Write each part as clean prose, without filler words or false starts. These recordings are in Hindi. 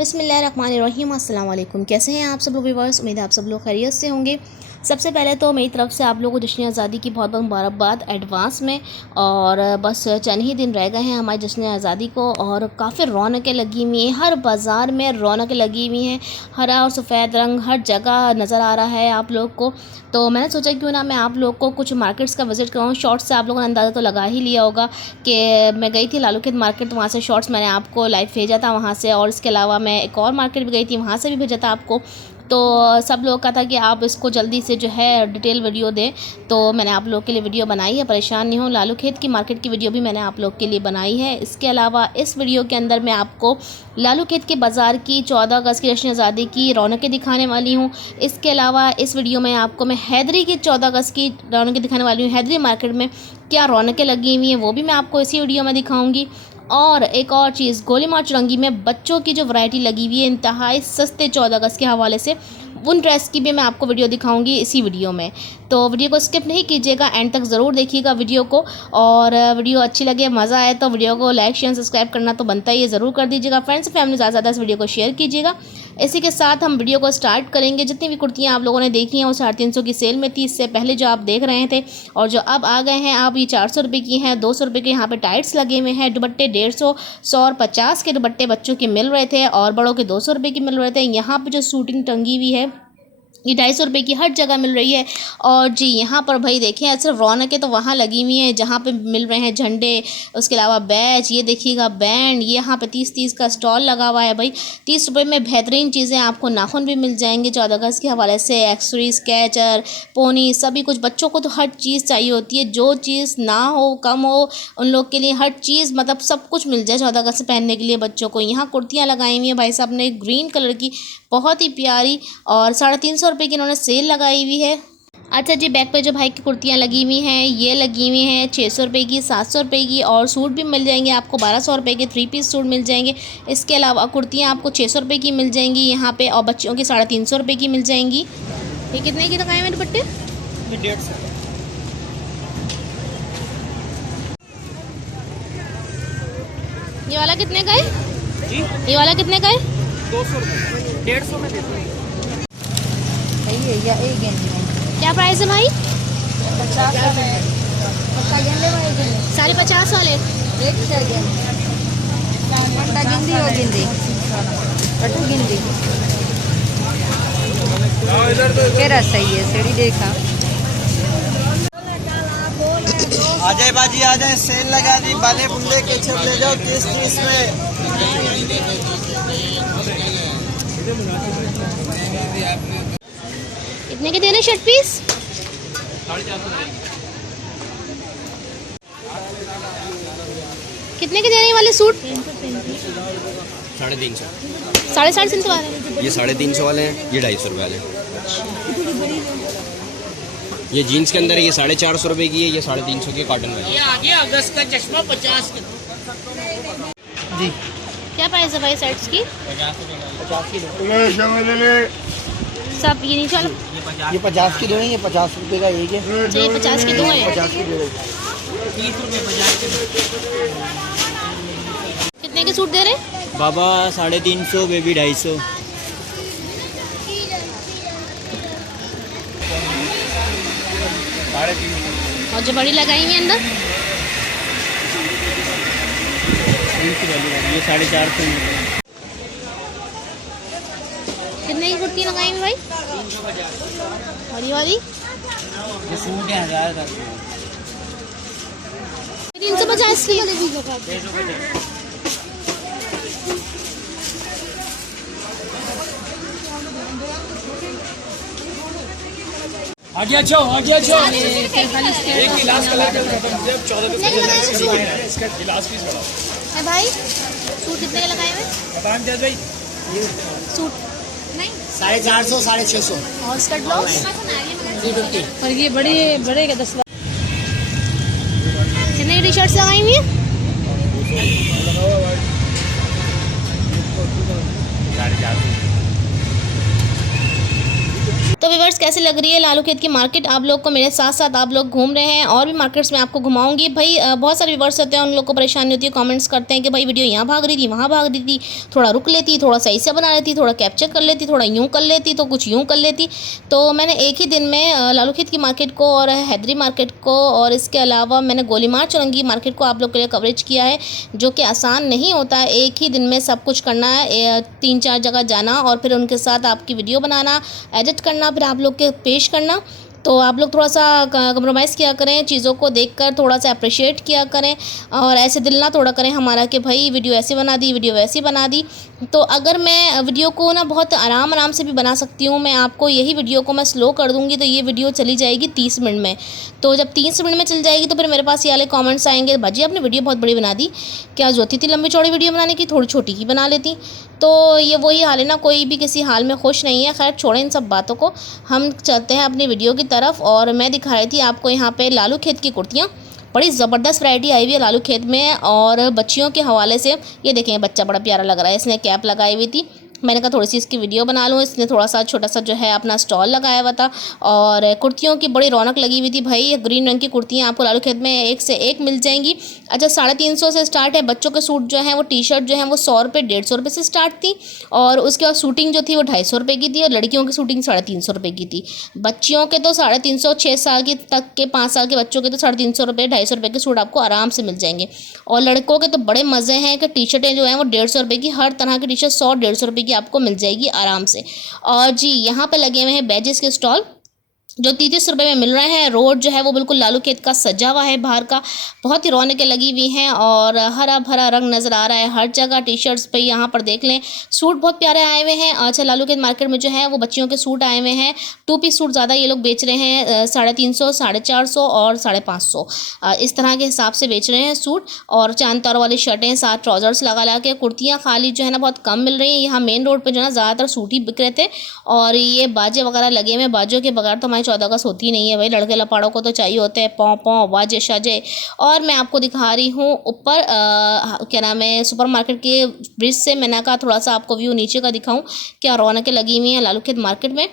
बिस्मिल्लाहिर्रहमानिर्रहीम। अस्सलाम वालेकुम। कैसे हैं आप सब लोग व्यूअर्स? उम्मीद है आप सब लोग खैरियत से होंगे। सबसे पहले तो मेरी तरफ से आप लोगों को जश्न आज़ादी की बहुत बहुत मुबारकबाद एडवांस में। और बस चंद ही दिन रह गए हैं हमारे जश्न आज़ादी को और काफ़ी रौनकें लगी हुई हैं। हर बाज़ार में रौनकें लगी हुई हैं। हरा और सफ़ेद रंग हर जगह नज़र आ रहा है आप लोग को। तो मैंने सोचा क्यों ना मैं आप लोग को कुछ मार्केट्स का विज़िट कराऊँ। शॉर्ट्स से आप लोगों ने अंदाज़ा तो लगा ही लिया होगा कि मैं गई थी लालू खेत मार्केट, तो वहाँ से शॉर्ट्स मैंने आपको लाइव भेजा था वहाँ से। और इसके अलावा मैं एक और मार्केट भी गई थी, वहाँ से भी भेजा था आपको। तो सब लोगों का था कि आप इसको जल्दी से जो है डिटेल वीडियो दें, तो मैंने आप लोग के लिए वीडियो बनाई है। परेशान नहीं हो, लालू खेत की मार्केट की वीडियो भी मैंने आप लोग के लिए बनाई है। इसके अलावा इस वीडियो के अंदर मैं आपको लालू खेत के बाज़ार की 14 अगस्त की जश्न आज़ादी की रौनकें दिखाने वाली हूँ। इसके अलावा इस वीडियो में आपको मैं हैदरी की 14 अगस्त की रौनकें दिखाने वाली हूँ। हैदरी मार्केट में क्या रौनकें लगी हुई हैं वो भी मैं आपको इसी वीडियो में दिखाऊंगी। और एक और चीज़, गोली मार चुरंगी में बच्चों की जो वैरायटी लगी हुई है इंतहाई सस्ते 14 अगस्त के हवाले से, उन ड्रेस की भी मैं आपको वीडियो दिखाऊंगी इसी वीडियो में। तो वीडियो को स्किप नहीं कीजिएगा, एंड तक ज़रूर देखिएगा वीडियो को। और वीडियो अच्छी लगे, मज़ा आए तो वीडियो को लाइक शेयर सब्सक्राइब करना तो बनता ही है, ज़रूर कर दीजिएगा। फ्रेंड्स फैमिली ज़्यादा से ज़्यादा इस वीडियो को शेयर कीजिएगा। इसी के साथ हम वीडियो को स्टार्ट करेंगे। जितनी भी कुर्तियाँ आप लोगों ने देखी हैं वो 350 की सेल में थी इससे पहले जो आप देख रहे थे, और जो अब आ गए हैं आप ये 400 रुपये की हैं। 200 रुपये के यहाँ पे टाइट्स लगे हुए हैं। दुपट्टे 150, 100 और 50 के दुपट्टे बच्चों के मिल रहे थे और बड़ों के 200 रुपये की मिल रहे थे। यहाँ पे जो शूटिंग टंगी हुई है ये 250 रुपये की हर जगह मिल रही है। और जी यहाँ पर भाई देखें, सिर्फ रौनकें तो वहाँ लगी हुई हैं जहाँ पे मिल रहे हैं झंडे, उसके अलावा बैच, ये देखिएगा बैंड। ये यहाँ पे 30 का स्टॉल लगा हुआ है भाई। 30 रुपये में बेहतरीन चीज़ें, आपको नाखून भी मिल जाएंगे 14 अगस्त के हवाले से, एक्सेसरीज, स्केचर, पोनी, सभी कुछ। बच्चों को तो हर चीज़ चाहिए होती है, जो चीज़ ना हो कम हो उन लोग के लिए हर चीज़, मतलब सब कुछ मिल जाए 14 अगस्त से पहनने के लिए बच्चों को। यहाँ कुर्तियाँ लगाई हुई हैं भाई साहब ने ग्रीन कलर की, बहुत ही प्यारी, और 350 रुपये की इन्होंने सेल लगाई हुई है। अच्छा जी, बैक पे जो भाई की कुर्तियाँ लगी हुई हैं ये लगी हुई हैं 600 रुपये की, 700 रुपये की, और सूट भी मिल जाएंगे आपको 1200 रुपये के 3 पीस सूट मिल जाएंगे। इसके अलावा कुर्तियाँ आपको 600 रुपये की मिल जाएंगी यहाँ पे, और बच्चों की 350 रुपये की मिल जाएंगी। ये कितने की लगाए हैं दुपट्टे? 150। ये वाला कितने का है जी? ये वाला कितने का है? 200 रुपये, 150 में देते हैं। क्या प्राइस है भाई? 50 साढ़े 50 वाले। गिंदी हो गिंदी कटू गिंदी केरा सही है। सीढ़ी देखा आ जाए बाजी, आ जाए, सेल लगा दी। बाले बुल्ले के छप ले जाओ 30 में। कितने के दे रहे हैं शर्ट पीस? 450। कितने के दे रहे हैं वाले सूट? 350। 350 वाले हैं। ये 350 वाले हैं, ये 250 रुपये वाले हैं। ये जीन्स के अंदर है, ये 450 रुपये की है, ये 350 की कॉटन वाली। ये आगे अगस्त का चश्मा 50 के जी। क्या प्राइस है भाई शर्ट्स की? 50 की सब ये नीचे वाला ये 50 की दो है, ये 50 रुपये का एक है। ये 50 की दो हैं। 50 की दो। 30 रुपये 50 के। कितने के सूट दे रहे हैं? बाबा 350, बेबी 250। और जो बड़ी लगाई हुई है अंदर ये 450 कितने की कुर्ती लगाई हुई भाई? और ये वाली ये सूट है 1000 का। 350 की। आगे अच्छा, आगे अच्छा। एक गिलास कलर का जब 14 इसका गिलास पीस बड़ा है भाई। सूट कितने के लगाए हुए? बताएं जज भाई। सूट नहीं 450, 650 और स्कर्ट ब्लाउज 350। और ये बड़े बड़े का 10। कितने की टी शर्ट्स लगाई हुई है? तो व्यूअर्स व्यूअर्स, कैसे लग रही है लालू खेत की मार्केट आप लोग को? मेरे साथ साथ आप लोग घूम रहे हैं और भी मार्केट्स में आपको घुमाऊंगी। भाई बहुत सारे व्यूअर्स होते हैं, उन लोग को परेशानी होती है, कमेंट्स करते हैं कि भाई वीडियो यहाँ भाग रही थी, वहाँ भाग रही थी, थोड़ा रुक लेती, थोड़ा सही से बना लेती, थोड़ा कैप्चर कर लेती, थोड़ा यूँ कर लेती, तो कुछ यूँ कर लेती। तो मैंने एक ही दिन में लालू खेत की मार्केट को और हैदरी मार्केट को और इसके अलावा मैंने गोलीमार चौरंगी मार्केट को आप लोग के लिए कवरेज किया है, जो कि आसान नहीं होता है एक ही दिन में सब कुछ करना है। 3-4 जगह जाना और फिर उनके साथ आपकी वीडियो बनाना, एडिट करना, फिर आप लोग के पेश करना। तो आप लोग थोड़ा सा कंप्रोमाइज़ किया करें, चीज़ों को देखकर थोड़ा सा अप्रिशिएट किया करें और ऐसे दिल ना तोड़ा करें हमारा कि भाई वीडियो ऐसी बना दी, वीडियो वैसी बना दी। तो अगर मैं वीडियो को ना बहुत आराम से भी बना सकती हूँ, मैं आपको यही वीडियो को मैं स्लो कर दूँगी तो ये वीडियो चली जाएगी 30 मिनट में। तो जब 30 मिनट में चल जाएगी तो फिर मेरे पास ये वाले कॉमेंट्स आएंगे, भाजी आपने वीडियो बहुत बड़ी बना दी, क्या जरूरत थी लंबी चौड़ी वीडियो बनाने की, थोड़ी छोटी ही बना लेती। तो ये वही हाल है ना, कोई भी किसी हाल में खुश नहीं है। खैर छोड़ें इन सब बातों को, हम चलते हैं अपनी वीडियो की तरफ। और मैं दिखा रही थी आपको यहाँ पे लालू खेत की कुर्तियाँ, बड़ी ज़बरदस्त वैरायटी आई हुई है लालू खेत में। और बच्चियों के हवाले से ये देखें, बच्चा बड़ा प्यारा लग रहा है, इसने कैप लगाई हुई थी। मैंने कहा थोड़ी सी इसकी वीडियो बना लूँ। इसने थोड़ा सा छोटा सा जो है अपना स्टॉल लगाया हुआ था और कुर्तियों की बड़ी रौनक लगी हुई थी। भाई ग्रीन रंग की कुर्तियाँ आपको लालू खेत में एक से एक मिल जाएंगी। अच्छा 350 से स्टार्ट है। बच्चों के सूट जो हैं वो टी शर्ट जो हैं वो 100 रुपये 150 रुपये से स्टार्ट थी और उसके बाद शूटिंग जो थी वो 250 रुपये की थी और लड़कियों की शूटिंग 350 रुपये की थी। बच्चियों के तो 350, 6 साल की तक के 5 साल के बच्चों के तो 350 रुपये 250 रुपये के सूट आपको आराम से मिल जाएंगे। और लड़कों के तो बड़े मज़े हैं कि टी शर्टें जो हैं वो 150 रुपये की, हर तरह की टी शर्ट 100-150 रुपये की आपको मिल जाएगी आराम से। और जी यहाँ पे लगे हुए हैं बैजेस के स्टॉल जो 30 रुपये में मिल रहे हैं। रोड जो है वो बिल्कुल लालू खेत का सजा हुआ है, बाहर का बहुत ही रौनकें लगी हुई हैं और हरा भरा रंग नज़र आ रहा है हर जगह। टी शर्ट्स पे यहाँ पर देख लें, सूट बहुत प्यारे आए हुए हैं। अच्छा लालू खेत मार्केट में जो है वो बच्चियों के सूट आए हुए हैं। 2 पीस सूट ज़्यादा ये लोग बेच रहे हैं, 350, 450 और 550 इस तरह के हिसाब से बेच रहे हैं सूट। और चांद तार वाली शर्टें, साथ ट्राउजर्स लगा के, कुर्तियाँ खाली जो है ना बहुत कम मिल रही हैं। यहाँ मेन रोड पर जो है ना ज़्यादातर सूट ही बिक रहे थे और ये बाजे वगैरह लगे हुए हैं। बाजों के बगैर तो हमारी 14 अगस्त होती नहीं है भाई, लड़के लपाड़ों को तो चाहिए होते हैं पौ पौ वाजे शाजे। और मैं आपको दिखा रही हूँ ऊपर क्या नाम है, सुपर मार्केट के ब्रिज से। मैंने कहा थोड़ा सा आपको व्यू नीचे का दिखाऊं, क्या रौनकें लगी हुई हैं लालू खेत मार्केट में।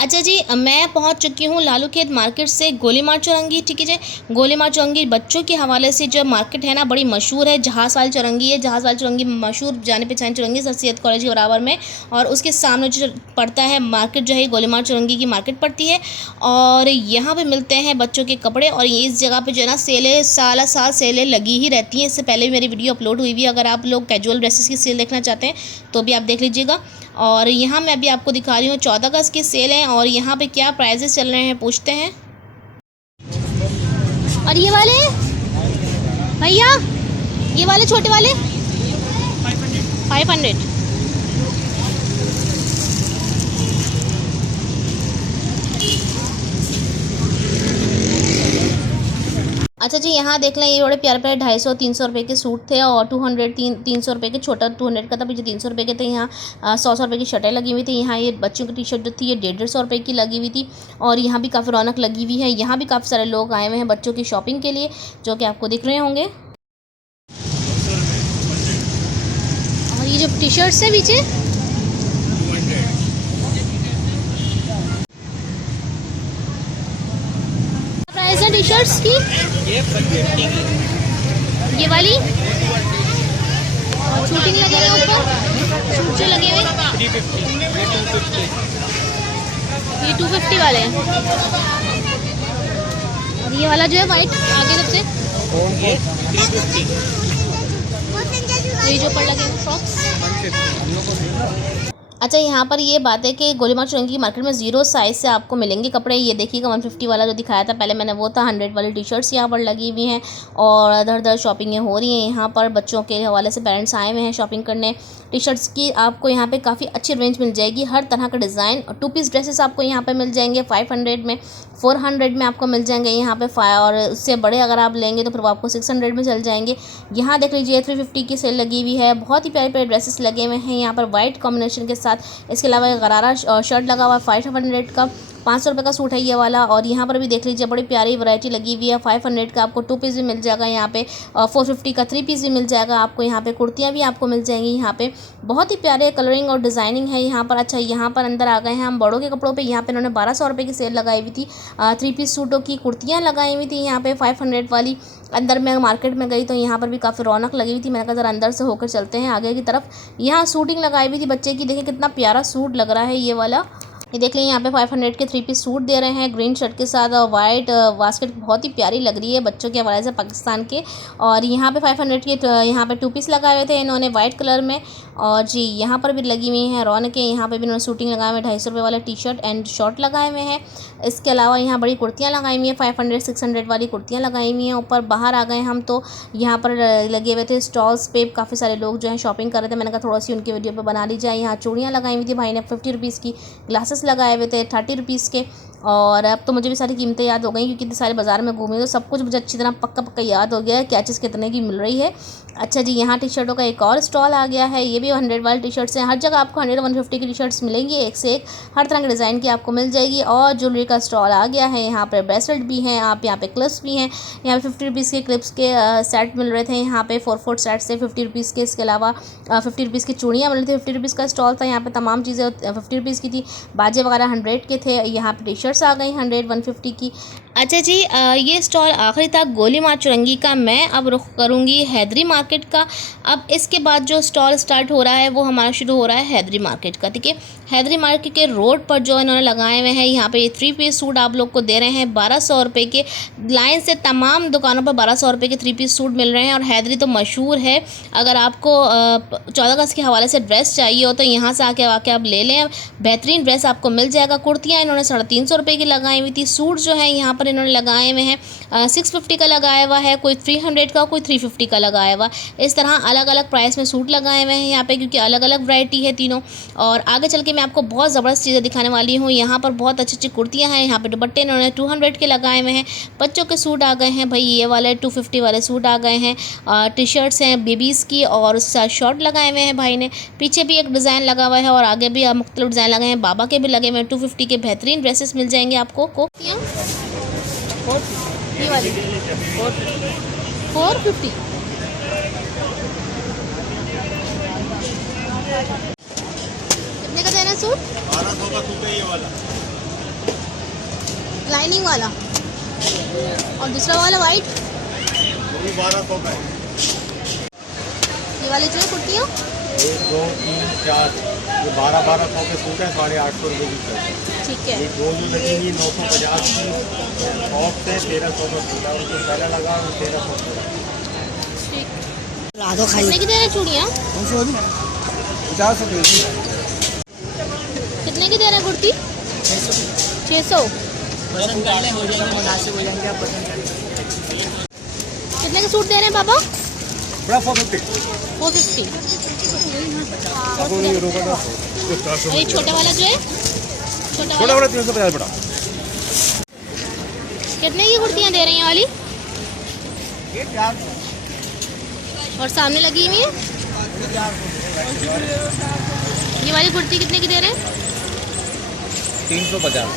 अच्छा जी, मैं पहुंच चुकी हूं लालू खेत मार्केट से गोलीमार चौरंगी। ठीक है जी, गोलीमार चौरंगी बच्चों के हवाले से जो मार्केट है ना बड़ी मशहूर है। जहाज वाली चौरंगी है, जहाज वाली चौरंगी मशहूर जाने पहचाने चौरंगी सर सैयद कॉलेज के बराबर में। और उसके सामने जो पड़ता है मार्केट जो है गोलीमार चौरंगी की मार्केट पड़ती है। और यहाँ पर मिलते हैं बच्चों के कपड़े और ये इस जगह पर जो है ना सेलें साल सेलें लगी ही रहती हैं। इससे पहले भी मेरी वीडियो अपलोड हुई हुई है, अगर आप लोग कैजुअल ड्रेसेस की सेल देखना चाहते हैं तो भी आप देख लीजिएगा। और यहाँ मैं अभी आपको दिखा रही हूँ 14 अगस्त की सेल है और यहाँ पे क्या प्राइजेस चल रहे हैं पूछते हैं। और ये वाले भैया, ये वाले छोटे वाले 500। अच्छा जी, यहाँ देख लें, ये बड़े प्यारे प्यारे 250-300 रुपये के सूट थे और 300 रुपये के, छोटा 200 का था, पीछे 300 रुपये के थे। यहाँ 100 रुपये की शर्टें लगी हुई थी। यहाँ ये बच्चों की टी शर्ट जो थी ये 150 रुपये की लगी हुई थी। और यहाँ भी काफ़ी रौनक लगी हुई है। यहाँ भी काफ़ी सारे लोग आए हुए हैं बच्चों की शॉपिंग के लिए, जो कि आपको दिख रहे होंगे। और ये जो टी शर्ट्स है पीछे, प्राइस है टी शर्ट्स की ये वाली, और शूटिंग लगे हुए ऊपर, शूट जो लगे हुए 350, ये 250 वाले हैं। और ये वाला जो है वाइट आगे सबसे, ये जो ऊपर लगे फ्रॉक्स। अच्छा यहाँ पर ये बात है कि गोलीमार चौरंगी की मार्केट में 0 साइज़ से आपको मिलेंगे कपड़े। ये देखिएगा 150 वाला जो दिखाया था पहले मैंने वो था। 100 वाली टी शर्ट्स यहाँ पर लगी हुई हैं और इधर उधर शॉपिंगें हो रही हैं। यहाँ पर बच्चों के हवाले से पेरेंट्स आए हुए हैं शॉपिंग करने। टी शर्ट्स की आपको यहाँ पे काफ़ी अच्छी रेंज मिल जाएगी, हर तरह का डिज़ाइन। और 2 पीस ड्रेसेस आपको यहाँ पे मिल जाएंगे 500 में, 400 में आपको मिल जाएंगे यहाँ पे। और उससे बड़े अगर आप लेंगे तो फिर वो आपको 600 में चल जाएंगे। यहाँ देख लीजिए 350 की सेल लगी हुई है। बहुत ही प्यारे प्यारे ड्रेसेस लगे हुए हैं यहाँ पर वाइट कॉम्बिनेशन के साथ। इसके अलावा गरारा शर्ट लगा हुआ है 500 का। 500 रुपये का सूट है ये वाला। और यहाँ पर भी देख लीजिए बड़ी प्यारी वैरायटी लगी हुई है। 500 का आपको 2 पीस भी मिल जाएगा यहाँ पे, 450 का 3 पीस भी मिल जाएगा आपको। यहाँ पे कुर्तियाँ भी आपको मिल जाएंगी। यहाँ पे बहुत ही प्यारे कलरिंग और डिज़ाइनिंग है यहाँ पर। अच्छा, यहाँ पर अंदर आ गए हैं हम बड़ों के कपड़ों पे। यहाँ पे इन्होंने 1200 रुपये की सेल लगाई हुई थी। 3 पीस सूटों की कुर्तियाँ लगाई हुई थी यहाँ पे 500 वाली। अंदर मैं मार्केट में गई तो यहाँ पर भी काफ़ी रौनक लगी हुई थी। मैंने कहा ज़रा अंदर से होकर चलते हैं आगे की तरफ। यहाँ शूटिंग लगाई हुई थी बच्चे की, देखिए कितना प्यारा सूट लग रहा है ये वाला। ये देख लें यहाँ पे 500 के 3 पीस सूट दे रहे हैं ग्रीन शर्ट के साथ, और वाइट बास्केट बहुत ही प्यारी लग रही है बच्चों के हवाले से पाकिस्तान के। और यहाँ पे 500 के यहाँ पे 2 पीस लगाए हुए थे इन्होंने वाइट कलर में। और जी यहाँ पर भी लगी हुई हैं रौनकें। यहाँ पे भी इन्होंने शूटिंग लगाए हुए 250 रुपये वाला टी-शर्ट एंड शॉर्ट लगाए हुए हैं। इसके अलावा यहाँ बड़ी कुर्तियाँ लगाई हुई हैं 500-600 वाली कुर्तियाँ लगाई हुई हैं। ऊपर बाहर आ गए हम तो यहाँ पर लगे हुए थे स्टॉल्स पे, काफ़ी सारे लोग जो हैं शॉपिंग कर रहे थे। मैंने कहा थोड़ा सी उनकी वीडियो पे बना ली जाए। यहाँ चूड़ियाँ लगाई हुई थी भाई ने 50 रुपीज़ की, ग्लासेस लगाए हुए थे 30 रुपीज़ के। और अब तो मुझे भी सारी कीमतें याद हो गई क्योंकि इतने सारे बाज़ार में घूमी तो सब कुछ मुझे अच्छी तरह पक्का याद हो गया है क्या चीज़ कितने की मिल रही है। अच्छा जी, यहाँ टी शर्टों का एक और स्टॉल आ गया है। ये भी 100 वाली टी शर्ट्स हैं। हर जगह आपको 100-150 की टी शर्ट्स मिलेंगी, एक से एक हर तरह के डिज़ाइन की आपको मिल जाएगी। और ज्वेलरी का स्टॉल आ गया है। यहाँ पर ब्रेसलेट भी हैं, आप यहाँ पे क्लिप्स भी हैं। यहाँ पे 50 रुपीज़ के क्लिप्स के सेट मिल रहे थे यहाँ पे 4 सेट से 50 रुपीज़ के। इसके अलावा 50 रुपीज़ की चूड़ियाँ मिल रही थी। 50 रुपीज़ का स्टॉल था। यहाँ पे तमाम चीज़ें 50 रुपीज़ की थी। बाजे वगैरह 100 के थे। यहाँ पे टी शर्ट्स आ गई 100-150 की। अच्छा जी, ये स्टॉल आखिरी था गोली मार चुरंगी का। मैं अब रुख करूँगी हैदरी मार्केट का। अब इसके बाद जो स्टॉल स्टार्ट हो रहा है वो हमारा शुरू हो रहा है हैदरी मार्केट का। ठीक है, हैदरी मार्केट के रोड पर जो इन्होंने लगाए हुए हैं यहाँ पे 3 पीस सूट आप लोग को दे रहे हैं 1200 रुपये के। लाइन से तमाम दुकानों पर 1200 रुपये के 3 पीस सूट मिल रहे हैं। और हैदरी तो मशहूर है, अगर आपको 14 अगस्त के हवाले से ड्रेस चाहिए हो तो यहाँ से आके आप ले लें, बेहतरीन ड्रेस आपको मिल जाएगा। कुर्तियाँ इन्होंने 350 रुपये की लगाई हुई थी। सूट जो है यहाँ पर इन्होंने लगाए हुए हैं 650 का लगाया हुआ है, कोई 300 का, कोई 350 का लगाया हुआ। इस तरह अलग अलग प्राइस में सूट लगाए हुए हैं यहाँ पे क्योंकि अलग अलग वैरायटी है तीनों। और आगे चल के मैं आपको बहुत ज़बरदस्त चीज़ें दिखाने वाली हूँ। यहाँ पर बहुत अच्छी अच्छी कुर्तियाँ हैं। यहाँ पे दुपट्टे इन्होंने 200 के लगाए हुए हैं। बच्चों के सूट आ गए हैं भाई, ये वाले 250 वाले सूट आ गए हैं। टी शर्ट्स हैं बेबीज़ की और उसके साथ शॉर्ट लगाए हुए हैं भाई ने। पीछे भी एक डिज़ाइन लगा हुआ है और आगे भी मुख्तलिफ डिज़ाइन लगे हैं। बाबा के भी लगे हुए हैं। 250 के बेहतरीन ड्रेसेस मिल जाएंगे आपको। ये वाली 450। कितने का देना सूट? 1200 का सूट है ये वाला, लाइनिंग वाला। और दूसरा वाला वाइट, वो भी 1200 का है। ये वाली जो है कुर्तियाँ 1 2 3 4 ये 1200 के सूट है 850 रुपये की शर्ट। ठीक है। ये दो जो लगेंगी 950 की शॉप से 1300 का सूट है। उनको पहले लगा 1300 का। कितने की दे रहे हैं चूड़ियाँ? 50 रुपये। कितने की दे रहे हैं कुर्ती? 600। पसंद कर लें, हो जाएंगे, मुनासिब हो जाएंगे, आप पसंद कर लें। कितने के सूट दे रहे हैं पापा? बड़ा 450। 450। और ये छोटा वाला जो है, छोटा वाला 350 बड़ा। कितने की कुर्तियाँ दे रही हैं वाली? ये 400। और सामने लगी हुई है ये वाली कुर्ती कितने की दे रहे हैं? 350।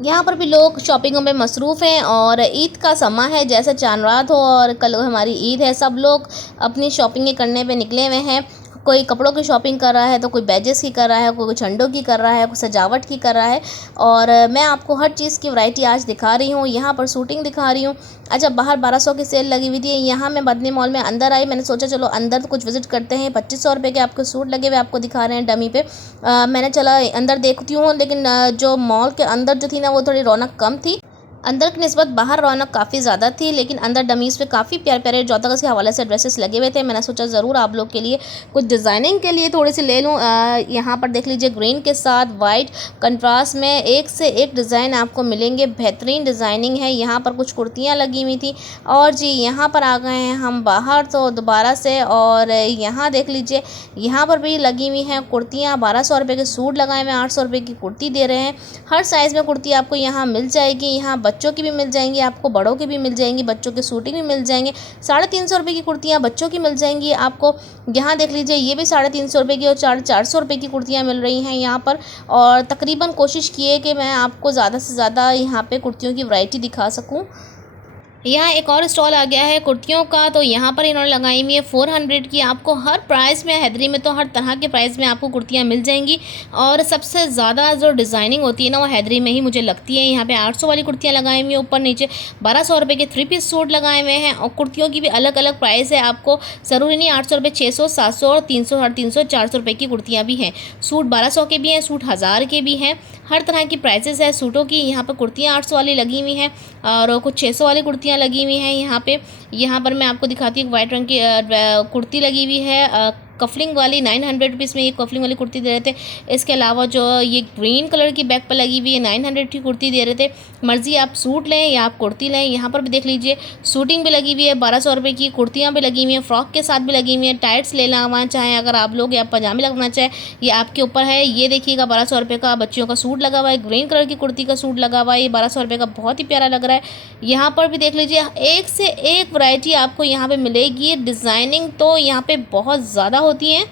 यहाँ पर भी लोग शॉपिंगों में मसरूफ़ हैं और ईद का समा है, जैसे चांद रात हो और कल हमारी ईद है। सब लोग अपनी शॉपिंगें करने पे निकले हुए हैं। कोई कपड़ों की शॉपिंग कर रहा है तो कोई बैजेस की कर रहा है, कोई झंडों की कर रहा है, कोई सजावट की कर रहा है। और मैं आपको हर चीज़ की वैरायटी आज दिखा रही हूँ। यहाँ पर शूटिंग दिखा रही हूँ। अच्छा, बाहर 1200 की सेल लगी हुई थी। यहाँ मैं बदनी मॉल में अंदर आई, मैंने सोचा चलो अंदर तो कुछ विज़िट करते हैं। 2500 रुपये के आपको सूट लगे हुए आपको दिखा रहे हैं डमी पे। मैंने चला अंदर देखती हूँ, लेकिन जो मॉल के अंदर जो थी ना वो थोड़ी रौनक कम थी। अंदर की निस्बत बाहर रौनक काफ़ी ज़्यादा थी, लेकिन अंदर डमीज़ पे काफ़ी प्यारे प्यारे 14 अगस्त के हवाले से ड्रेसेस लगे हुए थे। मैंने सोचा ज़रूर आप लोग के लिए कुछ डिज़ाइनिंग के लिए थोड़ी सी ले लूँ। यहाँ पर देख लीजिए ग्रीन के साथ वाइट कंट्रास्ट में एक से एक डिज़ाइन आपको मिलेंगे। बेहतरीन डिज़ाइनिंग है। यहाँ पर कुछ कुर्तियाँ लगी हुई थी। और जी यहाँ पर आ गए हैं हम बाहर तो दोबारा से, और यहाँ देख लीजिए यहाँ पर भी लगी हुई हैं कुर्तियाँ। 1200 रुपये के सूट लगाए हुए हैं, 800 रुपये की कुर्ती दे रहे हैं। हर साइज़ में कुर्ती आपको यहाँ मिल जाएगी। यहाँ बच्चों की भी मिल जाएंगी, आपको बड़ों की भी मिल जाएंगी, बच्चों के सूटिंग भी मिल जाएंगे। 350 रुपये की कुर्तियाँ बच्चों की मिल जाएंगी आपको। यहाँ देख लीजिए, ये भी 350 रुपये की और 450 रुपये की कुर्तियाँ मिल रही हैं यहाँ पर। और तकरीबन कोशिश की है कि मैं आपको ज़्यादा से ज़्यादा यहाँ पे कुर्तियों की वैरायटी दिखा सकूँ। यहाँ एक और स्टॉल आ गया है कुर्तियों का, तो यहाँ पर इन्होंने लगाई हुई है 400 की। आपको हर प्राइस में, हैदरी में तो हर तरह के प्राइस में आपको कुर्तियाँ मिल जाएंगी। और सबसे ज़्यादा जो डिज़ाइनिंग होती है ना, वो हैदरी में ही मुझे लगती है। यहाँ पे 800 वाली कुर्तियाँ लगाई हुई हैं, ऊपर नीचे 1200 रुपये के 3 पीस सूट लगाए हुए हैं। और कुर्तियों की भी अलग अलग प्राइस है, आपको ज़रूरी नहीं 800 रुपये, 600, 700 और 300, 350, 400 रुपये की कुर्तियाँ भी हैं। सूट 1200 के भी हैं, सूट 1000 के भी हैं। हर तरह की प्राइसेस है सूटों की। यहाँ पर कुर्तियाँ 800 वाली लगी हुई हैं और कुछ 600 वाली कुर्तियाँ लगी हुई हैं यहाँ पर मैं आपको दिखाती हूँ। वाइट रंग की कुर्ती लगी हुई है, कफलिंग वाली 900 रुपीज़ में ये कफलिंग वाली कुर्ती दे रहे थे। इसके अलावा जो ये ग्रीन कलर की बैक पर लगी हुई है 900 की कुर्ती दे रहे थे। मर्ज़ी आप सूट लें या आप कुर्ती लें। यहाँ पर भी देख लीजिए, शूटिंग भी लगी हुई है 1200 रुपये की, कुर्तियाँ भी लगी हुई हैं, फ्रॉक के साथ भी लगी हुई हैं। टाइट्स लेना वहाँ चाहें अगर आप लोग, या पजामे लगना चाहें, ये आपके ऊपर है। ये देखिएगा 1200 रुपये का बच्चियों का सूट लगा हुआ है, ग्रीन कलर की कुर्ती का सूट लगा हुआ है, ये 1200 रुपये का बहुत ही प्यारा लग रहा है। यहाँ पर भी देख लीजिए, एक से एक वैरायटी आपको यहाँ पे मिलेगी। डिज़ाइनिंग तो यहाँ पे बहुत ज़्यादा होती हैं।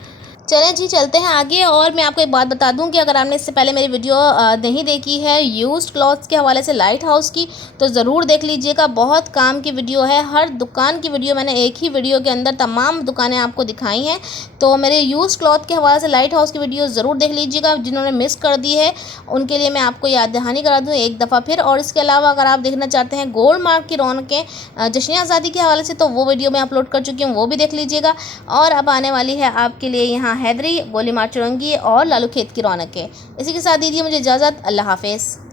चलें जी, चलते हैं आगे। और मैं आपको एक बात बता दूं कि अगर आपने इससे पहले मेरी वीडियो नहीं देखी है यूज्ड क्लॉथ्स के हवाले से लाइट हाउस की, तो ज़रूर देख लीजिएगा। बहुत काम की वीडियो है। हर दुकान की वीडियो मैंने एक ही वीडियो के अंदर तमाम दुकानें आपको दिखाई हैं। तो मेरे यूज्ड क्लॉथ के हवाले से लाइट हाउस की वीडियो ज़रूर देख लीजिएगा। जिन्होंने मिस कर दी है उनके लिए मैं आपको याद दहानी करा दूँ एक दफ़ा फिर। और इसके अलावा अगर आप देखना चाहते हैं गोल्ड मार्क की रौनकें जश्न आज़ादी के हवाले से, तो वो वीडियो मैं अपलोड कर चुकी हूँ, वो भी देख लीजिएगा। और अब आने वाली है आपके लिए यहाँ हैदरी, गोली मार चुरंगी और लालू खेत की रौनकें। इसी के साथ दीजिए मुझे इजाज़त। अल्लाह हाफ़िज़।